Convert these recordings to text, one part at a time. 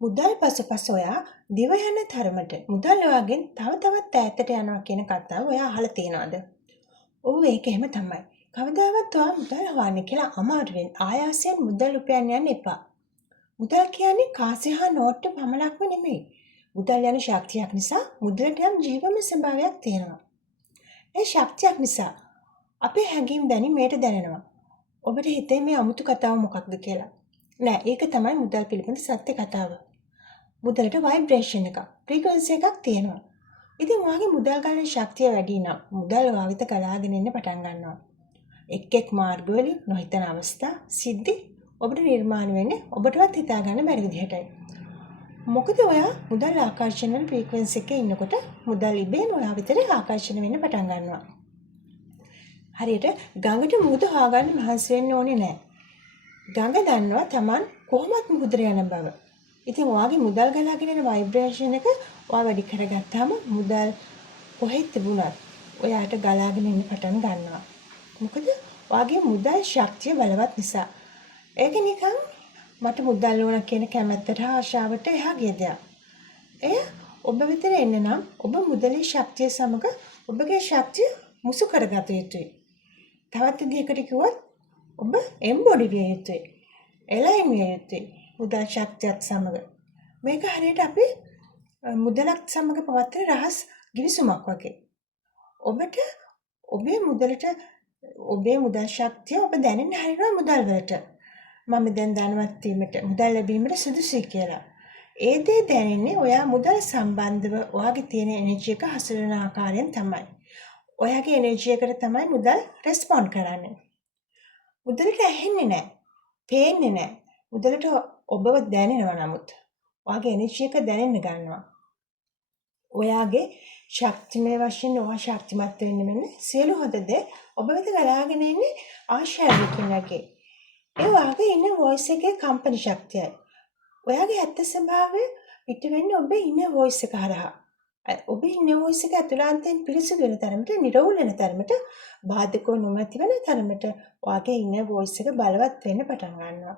මුදල් පසුපස ඔයා දිව යන තරමට මුදල් ඔයාගෙන් තව තවත් ඈතට යනවා කියන කතාව ඔයා අහලා තියෙනවද? ඔව් ඒක එහෙම තමයි. කවදාවත් ඔයා මුදල් හොයන්න කියලා අමාරුවෙන් ආයාසයෙන් මුදල් උපයන්න යන්න එපා. මුදල් කියන්නේ කාසිය හා නෝට්ටු පමණක්ම නෙමෙයි. මුදල් යන ශක්තියක් නිසා මුදලට යම් ජීවම ස්වභාවයක් තියෙනවා. ඒ ශක්තියක් නිසා අපේ හැඟීම් දැනීමේට දැනෙනවා. ඔබට හිතේ මේ අමුතු කතාව මොකක්ද කියලා. නෑ ඒක තමයි මුදල් පිළිබඳ සත්‍ය කතාව. මුදලට වයිබ්‍රේෂන් එකක්, ෆ්‍රීකවන්සි එකක් තියෙනවා. ඉතින් ඔයාගේ මුදල් ගන්න ශක්තිය වැඩි නම් මුදල් ඔයාව වෙත ගලාගෙන එන්න පටන් ගන්නවා. එක් මාර්ගවලින් නොහිතන අවස්ථා, සිද්ධි ඔබට නිර්මාණය වෙන්නේ ඔබටවත් හිතා ගන්න බැරි විදිහටයි. මොකද ඔයා මුදල් ආකර්ෂණ වල ෆ්‍රීකවන්සි එකේ ඉන්නකොට මුදල් ඉබේම ඔයා වෙතට ආකර්ෂණය වෙන්න පටන් ගන්නවා. හරියට ගඟට මුහුද හොයාගන්න මහන්සි වෙන්න ඕනේ නැහැ. ගඟ දන්නවා Taman කොහොමත් මුහුදට යන බව. ඉතින් ඔයාගේ මුදල් ගලාගෙන යන ভাইබ්‍රේෂන් එක ඔයා වැඩි කරගත්තාම මුදල් කොහෙද තිබුණත් ඔයාට ගලාගෙන එන්න පටන් ගන්නවා. මොකද ඔයාගේ මුදල් ශක්තිය බලවත් නිසා. ඒක නිකන් මට මුදල් ඕන කියන කැමැත්තට ආශාවට එහා ගිය දෙයක්. එය ඔබ වෙතට එන්න නම් ඔබ මුදලේ ශක්තිය සමග ඔබගේ ශක්තිය මුසු කරගත යුතුයි. තවත් විදිහකට කිව්වොත් ඔබ එම්බොඩි විය යුතුයි. එලයින් විය යුතුයි. මුදල් ශක්තියත් සමග. මේක හරියට අපි මුදලක් සමග පවත්වන රහස් ගිවිසුමක් වගේ. ඔබට ඔබේ මුදල් ශක්තිය ඔබ දැනෙන්න හරිනවා මුදල් වලට. මම දැන් ධනවත් වීමට මුදල් ලැබීමට සුදුසුයි කියලා. ඒ දේ දැනෙන්නේ ඔයා මුදල් සම්බන්ධව ඔයාගේ තියෙන එනර්ජි එක හසුරවන ආකාරයෙන් තමයි. ඔයාගේ එනර්ජි එකට තමයි මුදල් රෙස්පොන්ඩ් කරන්නේ. මුදලට ඇහෙන්නේ නැහැ. පේන්නේ නැහැ. මුදලට ඔබව දැනෙනවා නමුත්. ඔයාගේ එනර්ජි එක දැනෙන්න ගන්නවා. ඔයාගේ ශක්තිමය වශයෙන් ඔයා ශක්තිමත් වෙන්න මෙන්න සියලු හොඳ දේ ඔබ වෙත ගලාගෙන එන්නේ ආශාවකින් වගේ. ඒ වාගේ ඉන්න වොයිස් එකේ කම්පන ශක්තියයි. ඔයාගේ ඇත්ත ස්වභාවය පිට වෙන්නේ ඔබේ ඉන්න වොයිස් එක හරහා. ඔබේ ඉන්න වොයිස් එක අතුලාන්තයෙන් පිරිසිදු වෙන තරමට, නිරවුල් වෙන තරමට, බාධක නොමැති වෙන තරමට ඔයාගේ ඉන්න වොයිස් එක බලවත් වෙන්න පටන් ගන්නවා.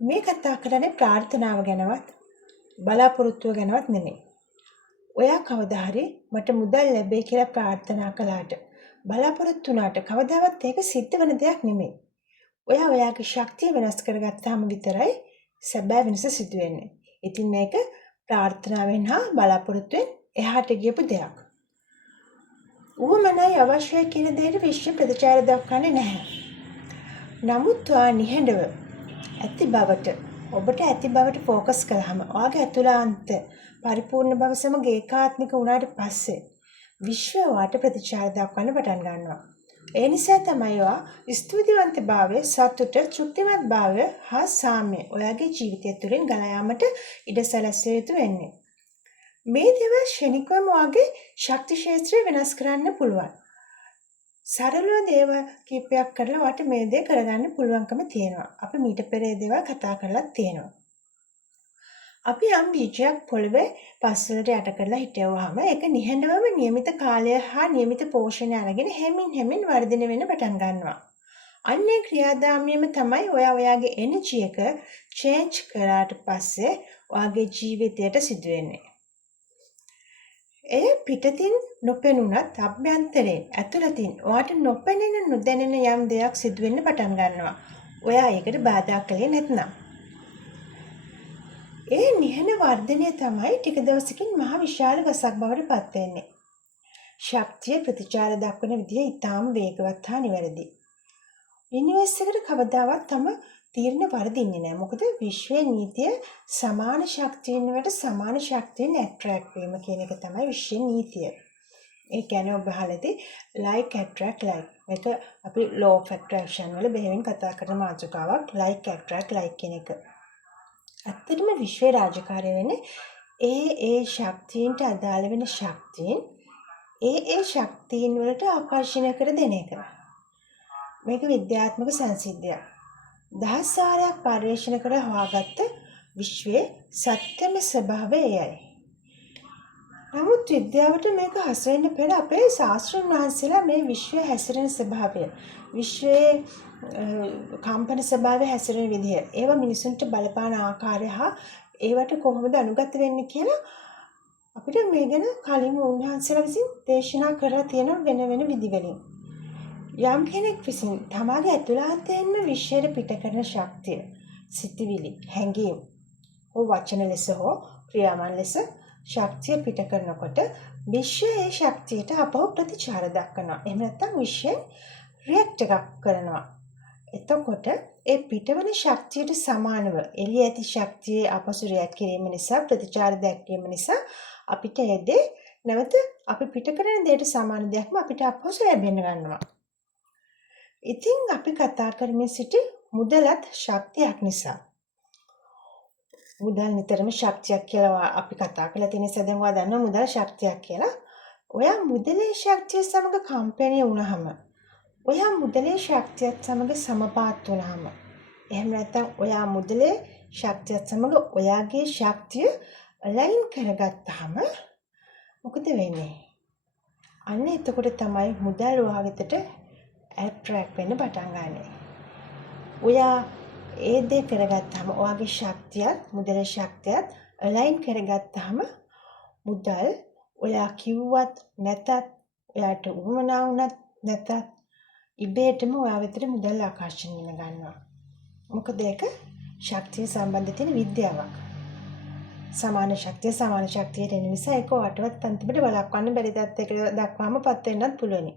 මේ කතා කරන්නේ ප්‍රාර්ථනාව ගැනවත්, බලාපොරොත්තුව ගැනවත් නෙමෙයි. ඔයා කවදා හරි මට මුදල් ලැබෙයි කියලා ප්‍රාර්ථනා කළාට, බලාපොරොත්තු වුණාට කවදාවත් ඒක සිද්ධ වෙන දෙයක් නෙමෙයි. ඔයා ඔයාගේ ශක්තිය වෙනස් කරගත්තාම විතරයි සැබෑ වෙනස සිදු වෙන්නේ. ඉතින් මේක ප්‍රාර්ථනාවෙන් හා බලාපොරොත්තුවෙන් එහාට ගියපු දෙයක්. උවමනයි අවශ්‍යයි කියන දෙයට විශ්ව ප්‍රතිචාර දක්වන්නේ නැහැ. නමුත් ඔයා නිහඬව ඔබට ඇති බවට ફોකස් කළාම ඔයාගේ අතුලාන්ත පරිපූර්ණ බව සමග ඒකාත්මික වුණාට පස්සේ විශ්වය වාට ප්‍රතිචාර දක්වන්න පටන් ගන්නවා. ඒ නිසා තමයි ඔයා ස්තුතිවන්තභාවය, සතුට, තෘප්තිමත්භාවය හා සාම්‍ය ඔයාගේ ජීවිතය තුළින් ගලා යාමට ඉඩ සැලසිය යුතු වෙන්නේ. මේ දේවල් ක්ෂණිකවම ඔයාගේ ශක්ති ක්ෂේත්‍රය වෙනස් කරන්න පුළුවන්. සරලව දේවල් කීපයක් කරලා ඔයාට මේ දේ කරගන්න පුළුවන්කම තියෙනවා. අපි මීට පෙර මේ දේවල් කතා කරලා තියෙනවා. අපි යම් බීජයක් පොළවේ පස්වලට යට කරලා හිටවුවාම ඒක නිහඬවම નિયમિત කාලය හා નિયમિત පෝෂණය අරගෙන හැමින් වර්ධනය වෙන්න පටන් ගන්නවා. අන්නේ ක්‍රියාදාමයේම තමයි ඔයාගේ එනර්ජි එක චේන්ජ් කරාට පස්සේ ඔයාගේ ජීවිතයට සිදු වෙන්නේ. එය පිටතින් නොපෙනුනත් අභ්‍යන්තරයෙන් ඇතුළතින් ඔයාට නොපෙනෙන නොදැනෙන යම් දෙයක් සිදු වෙන්න පටන් ගන්නවා. ඔයා ඒකට බාධා කළේ නැත්නම්. ඒ නිහඬ වර්ධනය තමයි ටික දවසකින් මහ විශාල ගසක් බවට පත් වෙන්නේ. ශක්තිය ප්‍රතිචාර දක්වන විදිය ඉතාම වේගවත් හා නිවැරදි. යුනිවර්ස් එකට කවදාවත් තම තීරණ වර්ධින්නේ නැහැ. මොකද විශ්වයේ නීතිය සමාන ශක්තියින් වලට සමාන ශක්තියෙන් ඇට්‍රැක්ට් වීම කියන එක තමයි විශ්වයේ නීතිය. ඒ කියන්නේ ඔබ අහලාදී like attract like. මේක අපි law of attraction වල බෙහෙවින් කතා කරන මාතෘකාවක් like attract like කියන එක. ඇත්තටම විශ්වයේ රාජකාරිය වෙන්නේ ඒ ශක්තියින්ට අදාළ වෙන ශක්තියින් ඒ ශක්තියින් වලට ආකර්ෂණය කර දෙන එක. මේක විද්‍යාත්මක සංසිද්ධියක්. දහස් සාරයක් පර්යේෂණ කර හොයාගත්ත විශ්වයේ සත්‍යම ස්වභාවය එයයි. නමුත් විද්‍යාවට මේක හසු වෙන්න පෙර අපේ ශාස්ත්‍රඥ වහන්සේලා මේ විශ්වය හැසිරෙන ස්වභාවය, විශ්වයේ කම්පන ස්වභාවය හැසිරෙන විදිය, ඒවා මිනිසුන්ට බලපාන ආකාරය හා ඒවට කොහොමද අනුගත වෙන්නේ කියලා අපිට මේ ගැන කලින් උන්වහන්සේලා විසින් දේශනා කරලා තියෙන වෙන වෙන විදිවලින්. යම් කෙනෙක් විසින් තමාගේ ඇතුළාන්තයෙන්ම විශ්වයට පිට කරන ශක්තිය, සිතිවිලි, හැඟීම්, වචන ලෙස හෝ ක්‍රියාවන් ලෙස ශක්තිය පිට කරනකොට විශ්වය ඒ ශක්තියට අපව ප්‍රතිචාර දක්වනවා. එහෙම නැත්නම් විශ්වයෙන් රියැක්ට් එකක් කරනවා. එතකොට ඒ පිටවන ශක්තියට සමානව එළිය ඇති ශක්තියේ අපසු රියැක්ට් කිරීම නිසා, ප්‍රතිචාර දැක්වීම නිසා අපිට ඒ දේ නැවත අපි පිට කරන දෙයට සමාන දෙයක්ම අපිට අපහසු ලැබෙන්න ගන්නවා. ඉතින් අපි කතා කරමින් සිටි මුදලත් ශක්තියක් නිසා. මුදල් නිතරම ශක්තියක් කියලා අපි කතා කරලා තියෙන නිසා දැන් ඔයා දන්නවා මුදල් ශක්තියක් කියලා. ඔයා මුදලේ ශක්තිය සමග කම්පැනි වුණාම, ඔයා මුදලේ ශක්තියත් සමග සමපාත් වුණාම, එහෙම නැත්නම් ඔයා මුදලේ ශක්තියත් සමග ඔයාගේ ශක්තිය අලයින් කරගත්තාම මොකද වෙන්නේ? අන්න එතකොට තමයි මුදල් ඔයා වෙතට ඇට්‍රැක්ට් වෙන්න පටන් ගන්නෙ. ඔයා ඒ දේ කරගත්තාම ඔයාගේ ශක්තියත් මුදලේ ශක්තියත් අලයින් කරගත්තාම මුදල් ඔයා කිව්වත් නැතත්, ඔයාට උවමනා වුණත් නැතත් ඉබේටම ඔයා වෙතට මුදල් ආකර්ෂණය වෙන ගන්නවා. මොකද ඒක ශක්තිය සම්බන්ධ තියෙන විද්‍යාවක්. සමාන ශක්තියට එන නිසා ඒක වටවත් අන්තිමට වළක්වන්න බැරි තත්යකට දක්වාම පත් වෙන්නත් පුළුවනි.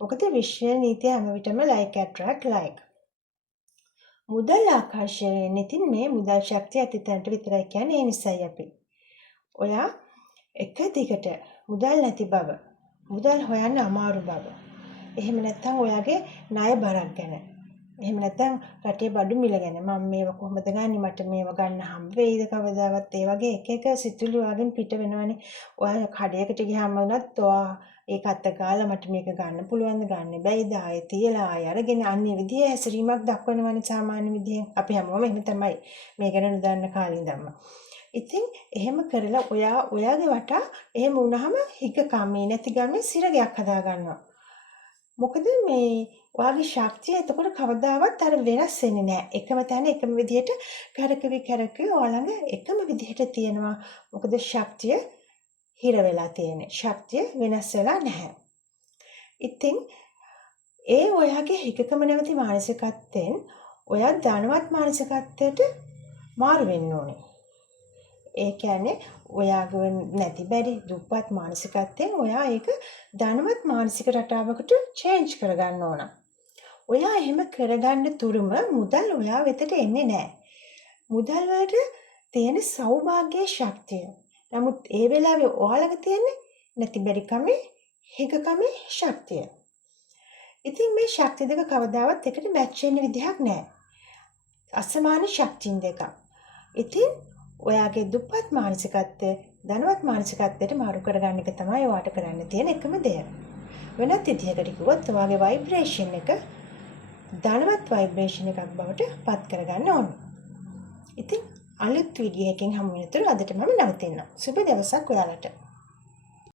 මොකද විශ්ව නීතිය හැම විටම like attract like. මුදල් ආකර්ෂණය ඉතින් මේ මුදල් ශක්තිය ඇතිතැනට විතරයි කියන්නේ. ඒ නිසායි අපි ඔයා එක දිගට මුදල් නැති බව, මුදල් හොයන්න අමාරු බව, එහෙම නැත්නම් ඔයාගේ ණය බරක් ගැන, එහෙම නැත්නම් රටේ බඩු මිල ගැන, මම මේව කොහොමද ගන්නෙ, මට මේව ගන්න හම්බ වෙයිද කවදාවත්, ඒ වගේ එක එක සිතුවිලි වලින් පිට වෙනවනේ. ඔයා කඩේකට ගියාම වුණත් ඔයා ඒක අත ගාලා මට මේක ගන්න පුළුවන්ද, ගන්න බැයිද, ආයෙ තියලා ආයෙ අරගෙන අන්නේ විදිහේ හැසිරීමක් දක්වනවනේ සාමාන්‍ය විදිහෙන්. අපි හැමෝම එහෙම තමයි මේ ගැන නොදන්න කාලේ ඉඳන්ම. ඉතින් එහෙම කරලා ඔයාගේ වටා එහෙම වුණාම හිග කමේ නැති ගමේ සිරගයක් හදා ගන්නවා. මොකද මේ ඔයාගේ ශක්තිය එතකොට කවදාවත් අර වෙනස් වෙන්නේ නැහැ. එකම තැන එකම විදිහට කරකවි ඔයාලඟ එකම විදිහට තියෙනවා. මොකද ශක්තිය හිර වෙලා තියෙන්නේ. ශක්තිය වෙනස් වෙලා නැහැ. ඉතින් ඒ ඔයාගේ හිකකම නැවති මානසිකත්වයෙන් ඔයා ධනවත් මානසිකත්වයට මාරු වෙන්න ඕනේ. ඒ කියන්නේ ඔයාගේ නැති බැරි දුප්පත් මානසිකත්වයෙන් ඔයා ඒක ධනවත් මානසික රටාවකට චේන්ජ් කරගන්න ඕන. ඔයා එහෙම කරගන්න තුරුම මුදල් ඔයා වෙතට එන්නේ නැහැ. මුදල් වලට තියෙන සෞභාග්‍ය ශක්තිය. නමුත් ඒ වෙලාවේ ඔයාලක තියෙන්නේ නැති බැරි කමේ, හිගකමේ ශක්තිය. ඉතින් මේ ශක්තිය දෙක කවදාවත් එකට මැච් වෙන්න විදිහක් නැහැ. අසමාන ශක්තියින් දෙකක්. ඉතින් ඔයාගේ දුප්පත් මානසිකත්වය ධනවත් මානසිකත්වයට මාරු කරගන්න එක තමයි ඔයාට කරන්න තියෙන එකම දේ. වෙනත් විදිහකට කිව්වොත් ඔයාගේ ভাইබ්‍රේෂන් එක ධනවත් ভাইබ්‍රේෂන් එකක් බවට පත් කරගන්න ඕන. ඉතින් අලුත් වීඩියෝ එකකින් හමු වෙනතුරු අදට මම නවතිනවා. සුබ දවසක් ඔයාලට.